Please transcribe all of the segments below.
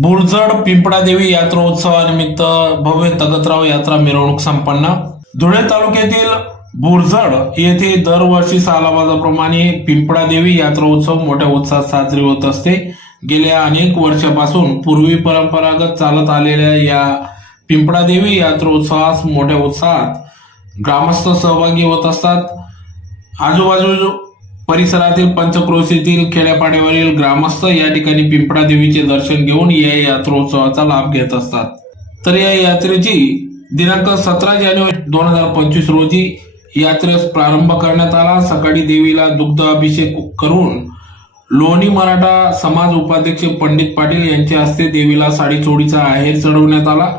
बुरजड पिंपळादेवी यात्रा उत्सवानिमित्त भव्य तगतराव यात्रा मिरवणूक संपन्न. धुळे तालुक्यातील बुरजड येथे दरवर्षी सालाबाजाप्रमाणे पिंपळादेवी यात्रा उत्सव मोठ्या उत्साहात साजरी होत असते. गेल्या अनेक वर्षापासून पूर्वी परंपरागत चालत आलेल्या या पिंपळादेवी यात्रोत्सवास मोठ्या उत्साहात ग्रामस्थ सहभागी होत असतात. आजूबाजू परिसरातील पंचक्रोशीतील खेड्यापाड्यावरील ग्रामस्थ या ठिकाणी पिंपळा देवीचे दर्शन घेऊन या यात्रोत्सवाचा लाभ घेत असतात. तर या यात्रेची दिनांक सतरा जानेवारी दोन हजार पंचवीस रोजी यात्रेस प्रारंभ करण्यात आला. सकाळी देवीला दुग्ध अभिषेक करून लोणी मराठा समाज उपाध्यक्ष पंडित पाटील यांच्या हस्ते देवीला साडी चोडीचा आहेर चढवण्यात आला.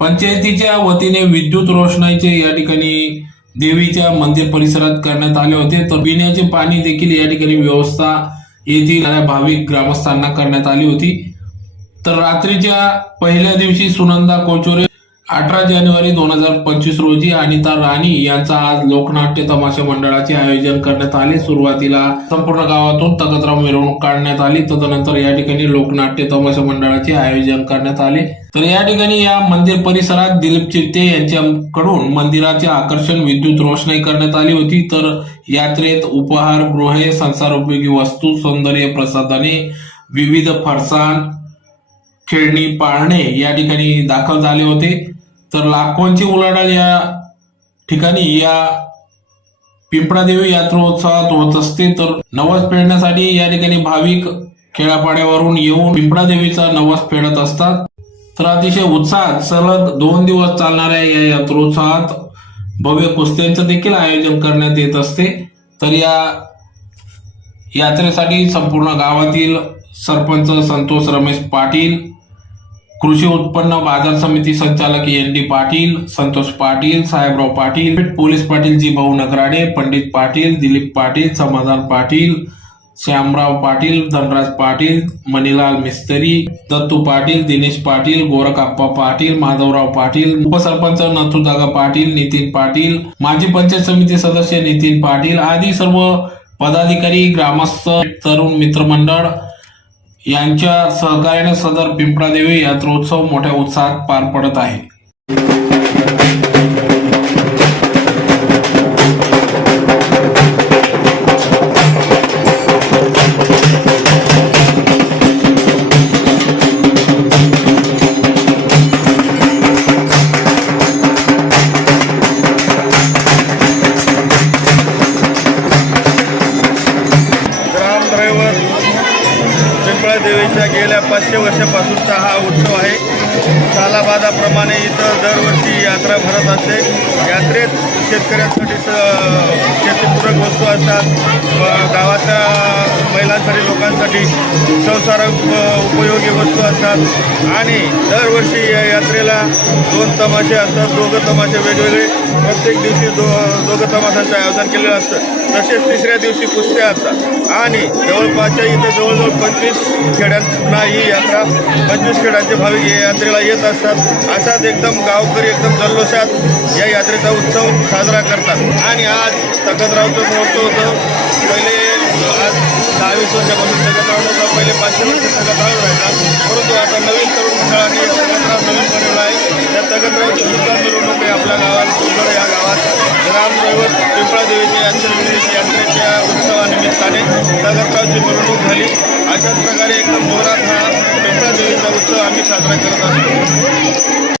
पंचायतीच्या वतीने विद्युत रोषणाईचे या ठिकाणी देवीच्या मंदिर परिसरात करण्यात आले होते. तर पिण्याचे पाणी देखील या ठिकाणी व्यवस्था येथील भाविक ग्रामस्थांना करण्यात आली होती. तर रात्रीच्या पहिल्या दिवशी सुनंदा कोचोरे अठरा जानेवारी दोन हजार पंचवीस रोजी अनिता राणी यांचा आज लोकनाट्य तमाशा मंडळाचे आयोजन करण्यात आले. सुरुवातीला संपूर्ण गावातून तगतराव मिरवणूक काढण्यात आली. तदनंतर या ठिकाणी लोकनाट्य तमाशा मंडळाचे आयोजन करण्यात आले. तर या ठिकाणी या मंदिर परिसरात दिलीप चित्ते यांच्याकडून मंदिराचे आकर्षण विद्युत रोषणाई करण्यात आली होती. तर यात्रेत उपहार गृहे संसारोपयोगी वस्तू सौंदर्य प्रसाधने विविध फरसाण खेळणी पाळणे या ठिकाणी दाखल झाले होते. तर लाखोंची उलाढाल या ठिकाणी या पिंपळादेवी यात्रोत्सवात होत असते. तर नवस फेडण्यासाठी या ठिकाणी भाविक खेळापाड्यावरून येऊन पिंपळादेवीचा नवस फेडत असतात. तर अतिशय उत्साहात सलग दोन दिवस चालणाऱ्या या यात्रोत्सवात भव्य कुस्त्यांचं देखील आयोजन करण्यात येत असते. तर या यात्रेसाठी संपूर्ण गावातील सरपंच संतोष रमेश पाटील कृषी उत्पन्न बाजार समिती संचालक N D Patil Santosh Patil Sahebrao Patil police Patil ji भाऊ नगराडे पंडित पाटील दिलीप पाटील समाधान पाटील श्यामराव पाटील धनराज पाटील मणिलाल मिस्त्री दत्तू पाटील दिनेश पाटील गोरखाप्पा पाटील माधवराव पाटील उपसरपंच नथुदागा पाटील नितीन पाटील माजी पंचायत समिती सदस्य नितीन पाटील आदी सर्व पदाधिकारी ग्रामस्थ तरुण मित्रमंडळ यांच्या सहकार्याने सदर पिंपळादेवी यात्रोत्सव मोठ्या उत्साहात पार पडत आहे. देवीच्या गेल्या पाचशे वर्षापासूनचा हा उत्सव आहे. सालाबादाप्रमाणे इथं दरवर्षी यात्रा भरत असते. यात्रेत शेतकऱ्यांसाठी स शेतीपूरक वस्तू असतात. गावाच्या लोकांसाठी संसार उपयोगी वस्तू असतात. आणि दरवर्षी या यात्रेला दोन तमाशे असतात. दोघं तमाशे वेगवेगळे. प्रत्येक दिवशी दो दोघं तमाशांचं आयोजन केलेलं असतं. तसेच तिसऱ्या दिवशी कुस्त्या असतात. आणि जवळपासच्या इथं जवळजवळ पंचवीस खेड्यांना ही यात्रा पंचवीस खेड्यांचे भाविक या यात्रेला येत असतात. असाच एकदम गावकरी एकदम जल्लोषात या यात्रेचा उत्सव साजरा करतात. आणि आज तकतरावचं मुहूर्त होतं. पहिले आज दहावीस वर्षापासून तकतराव होता पहिले पाचशे वर्ष तकतराव राहिला परंतु आता नवीन तरुण मंडळाने तकतराव नवीन बनवला आहे. त्या तकतरावची सुद्धा मिरवणूक आहे आपल्या गावात सुंदर या गावात. रामदैवत पिंपळादेवीच्या देवीच्या यात्रेच्या उत्सवानिमित्ताने तगरगावची मिरवणूक झाली. अशाच प्रकारे एकदम जोरात हा पिंपळादेवीचा उत्सव आम्ही साजरा करत असतो